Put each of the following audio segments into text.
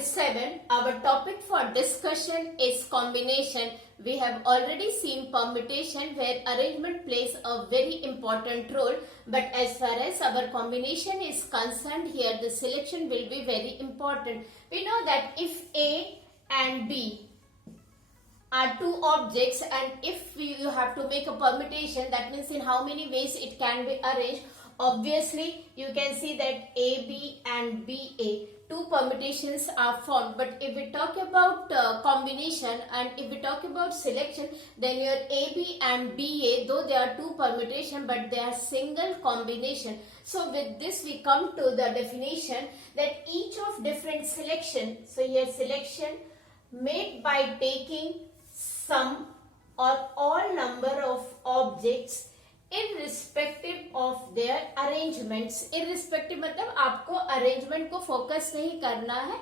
chapter 7, our topic for discussion is combination. We have already seen permutation where arrangement plays a very important role, but as far as our combination is concerned, here the selection will be very important. We know that if A and B are two objects and if you have to make a permutation, that means in how many ways it can be arranged. Obviously, you can see that AB and BA, two permutations are formed. But if we talk about combination and if we talk about selection, then your AB and BA, though they are two permutation, but they are single combination. So with this we come to the definition that each of different selection, so here selection made by taking some or all number of objects irrespective of their arrangements. Irrespective मतलब आपको arrangement को focus नहीं करना है.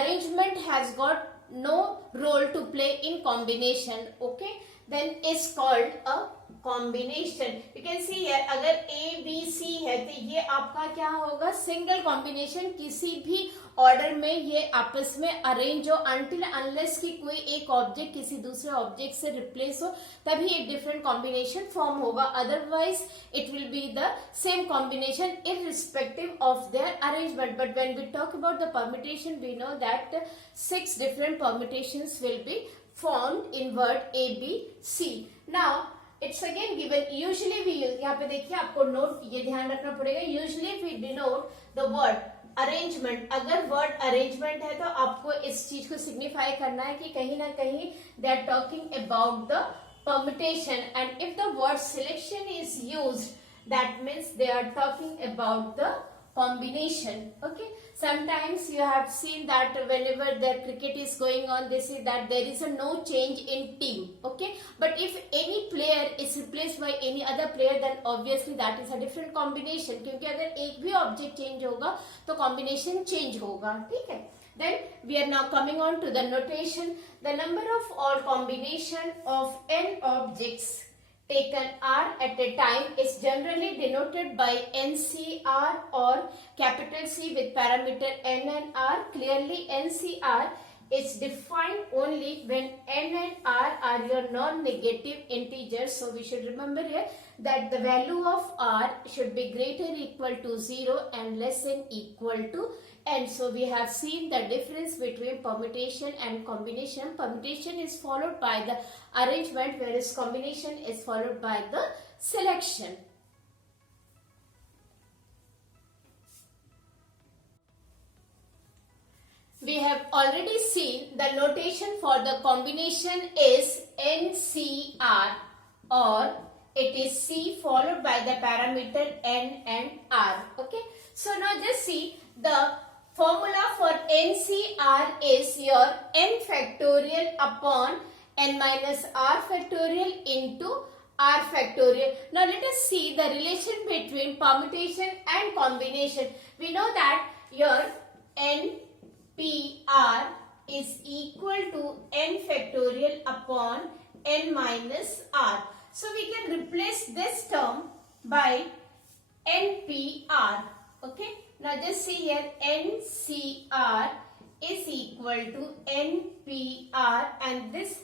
Arrangement has got no role to play in combination. Okay, then is called a combination. You can see here अगर A, B, C है तो ये आपका क्या होगा, सिंगल कॉम्बिनेशन. किसी भी ऑर्डर में ये आपस में अरेंज हो अनटिल अनलेस कि कोई एक ऑब्जेक्ट किसी दूसरे ऑब्जेक्ट से रिप्लेस हो, तभी एक डिफरेंट कॉम्बिनेशन फॉर्म होगा. Otherwise it will be the same combination irrespective of their arrangement. But when we talk about the permutation, we know that 6 different permutations will be formed in word A, B, C. Now it's again given. Usually we use, यहाँ पे देखिए आपको note ये ध्यान रखना पड़ेगा. Usually we denote the word arrangement. अगर word arrangement है तो आपको इस चीज को सिग्निफाई करना है कि कहीं ना कहीं they are talking about the permutation. And if the word selection is used, that means they are talking about the combination. Okay, sometimes you have seen that whenever the cricket is going on, they say that there is a no change in team. Okay, but if any player is replaced by any other player, then obviously that is a different combination. क्योंकि अगर एक भी object change होगा तो combination change होगा. ठीक है. Then we are now coming on to the notation. The number of all combination of n objects taken R at a time is generally denoted by NCR or capital C with parameter N and R. Clearly NCR is defined only when N and R are your non-negative integers. So we should remember here that the value of R should be greater or equal to 0 and less than equal to N. So we have seen the difference between permutation and combination. Permutation is followed by the arrangement, whereas combination is followed by the selection. We have already seen the notation for the combination is NCR, or it is C followed by the parameter N and R. Okay, so now just see the formula for NCR is your n factorial upon n minus r factorial into r factorial. Now let us see the relation between permutation and combination. We know that your NPR is equal to n factorial upon n minus r. So we can replace this term by NPR. Okay. Now just see here, NCR is equal to NPR and this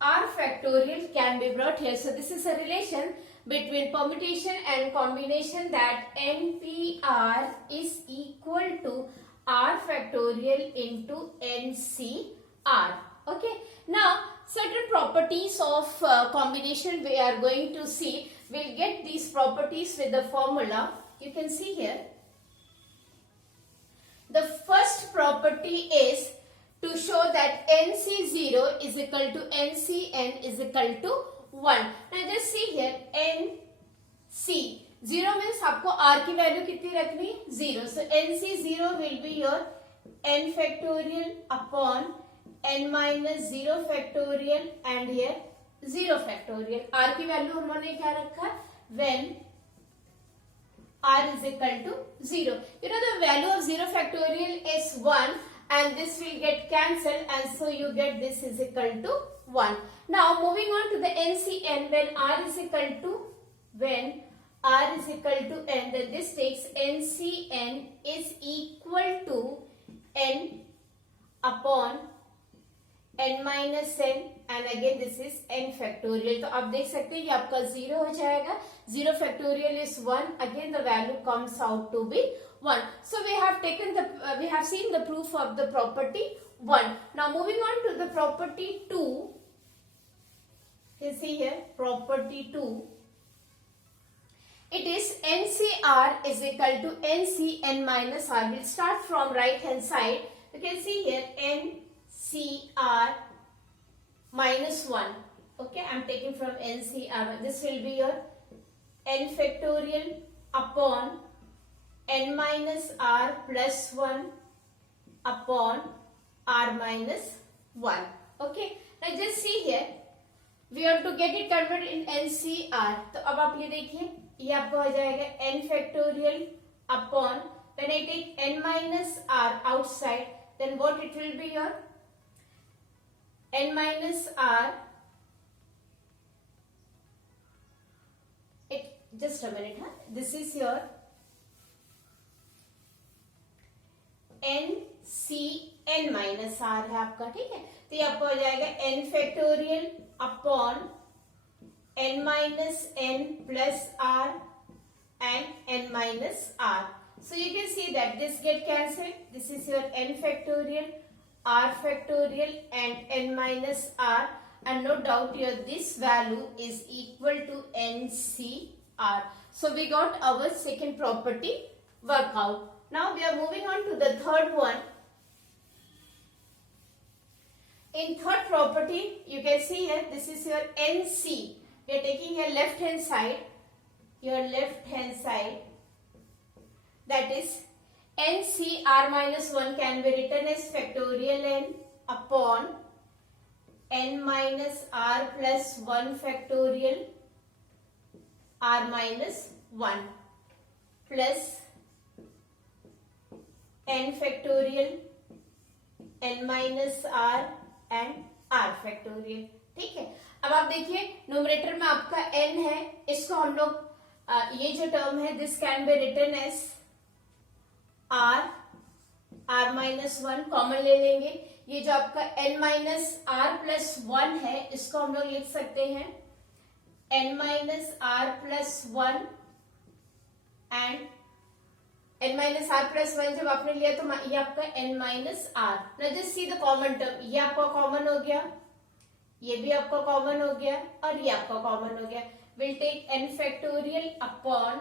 R factorial can be brought here. So this is a relation between permutation and combination, that NPR is equal to R factorial into NCR. Okay. Now certain properties of combination we are going to see. We'll get these properties with the formula. You can see here. The first property is to show that NC0 is equal to NCN is equal to 1. Now just see here, NC 0 means आपको R की value कितनी रखनी, 0. So NC0 will be your n factorial upon n minus 0 factorial and here 0 factorial. R की value हमने क्या रखा, when R is equal to 0. You know the value of 0 factorial is 1 and this will get cancelled and so you get this is equal to 1. Now moving on to the NCN, when R is equal to n, then this takes NCN is equal to n upon n minus n and again this is n factorial. तो आप देख सकते हैं ये आपका 0 हो जाएगा, 0 factorial is 1, again the value comes out to be 1. So we have seen the proof of the property 1. Now moving on to the property 2. You see here property 2. It is NCR is equal to NCn minus R. We'll start from right hand side. You can see here NCR minus 1. Okay, I'm taking from NCR. This will be your n factorial upon n minus R plus 1 upon R minus 1. Okay, now just see here. We have to get it converted in NCR. तो अब आप ये देखिए, ये आपको हो जाएगा n factorial upon, when I take n minus R outside, then what it will be your n minus R, just a minute, huh? This is your NCn minus R है आपका, ठीक है। तो ये आपको हो जाएगा n factorial upon n minus n plus R and n minus R. So you can see that this get cancelled. This is your n factorial, R factorial and n minus R, and no doubt here this value is equal to NCR. So we got our second property workout. Now we are moving on to the third one. In third property, you can see here, this is your NC. We are taking your left hand side, that is NCR minus 1 can be written as factorial n upon n minus R plus 1 factorial R minus 1 plus n factorial n minus R and R factorial, ठीक है। अब आप देखिए numerator में आपका n है, इसको हम लोग ये जो टर्म है this can be written as R minus 1 common ले लेंगे। ये जो आपका n माइनस R प्लस 1 है इसको हम लोग लिख सकते हैं n minus R plus 1 and n minus R plus 1 जब आपने लिया तो ये आपका n minus R. Now just see the common term, ये आपका कॉमन हो गया, ये भी आपका कॉमन हो गया और ये आपका कॉमन हो गया। Will take n factorial upon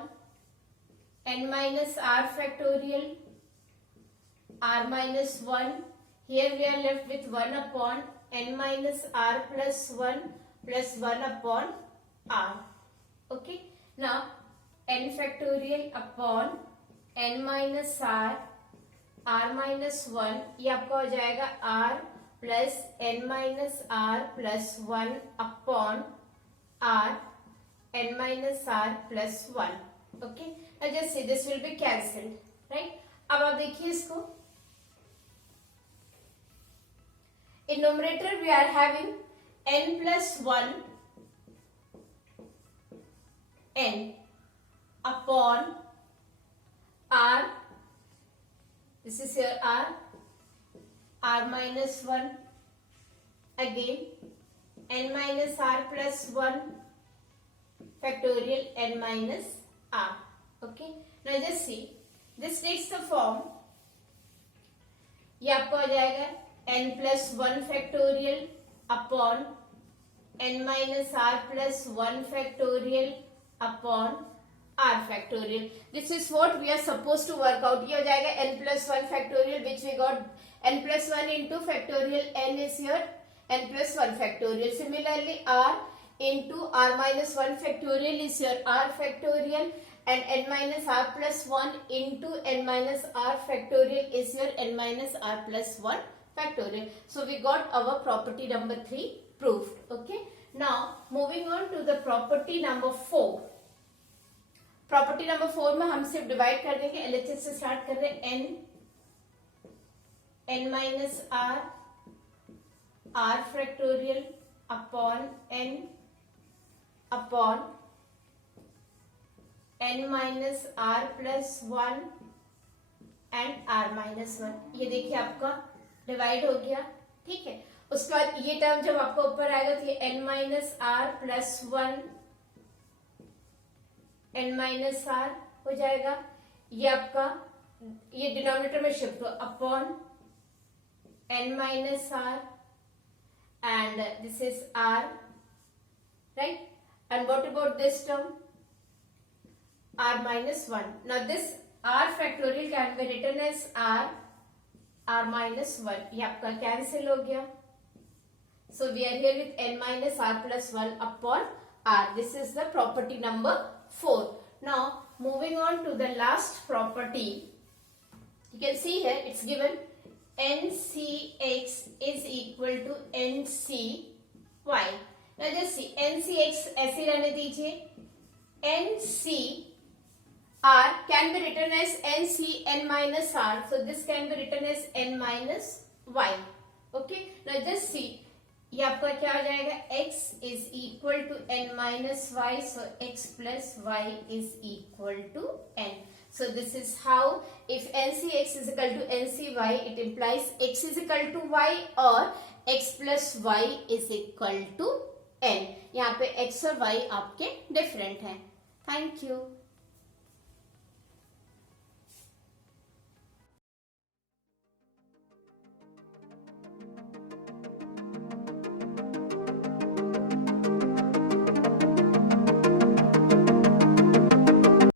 n minus R factorial r minus 1. Here we are left with 1 upon n minus r plus 1 upon r. Okay, now n factorial upon n minus r minus 1, ये आपका हो जाएगा r plus n minus r plus 1 upon r n minus r plus 1. Okay, now just see this will be cancelled, right? अब आप देखिए इसको, in numerator we are having n plus 1 n upon R, this is your R minus 1, again n minus R plus 1 factorial n minus R. Okay, now just see, this takes the form, ये आपको हो जाएगा n plus 1 factorial upon n minus R plus 1 factorial upon R factorial. This is what we are supposed to work out. ये हो जाएगा n plus 1 factorial which we got n plus 1 into factorial n is your n plus 1 factorial. Similarly R into R minus 1 factorial is your R factorial, and n minus R plus 1 into n minus R factorial is your n minus R plus 1 factorial. So we got our property number 3 proved. Okay, now moving on to the property number 4. Property number 4 में हम सिर्फ divide कर देंगे, LHS से start कर रहे हैं n minus r factorial upon n minus r plus 1 and r minus 1. ये देखिए आपका डिवाइड हो गया, ठीक है। उसके बाद ये टर्म जब आपको ऊपर आएगा तो ये n minus R plus 1 n minus R हो जाएगा। ये आपका ये डिनोमिनेटर में शिफ्ट हो upon n minus R and this is r, right? And what about this term? R minus 1. Now this r factorial can be written as r minus 1. ये आपका cancel हो गया. So we are here with n minus r plus 1 upon r. This is the property number 4. Now moving on to the last property. You can see here it's given ncx is equal to ncy. Now just see ncx ऐसे रहने दीजिए. ncr can be written as ncn minus r. So this can be written as n minus y. Okay. Now just see ये आपका क्या हो जाएगा, x is equal to n minus y, so x plus y is equal to n. So this is how if ncx is equal to ncy, it implies x is equal to y or x plus y is equal to n. यहाँ पे x और y आपके different हैं. Thank you.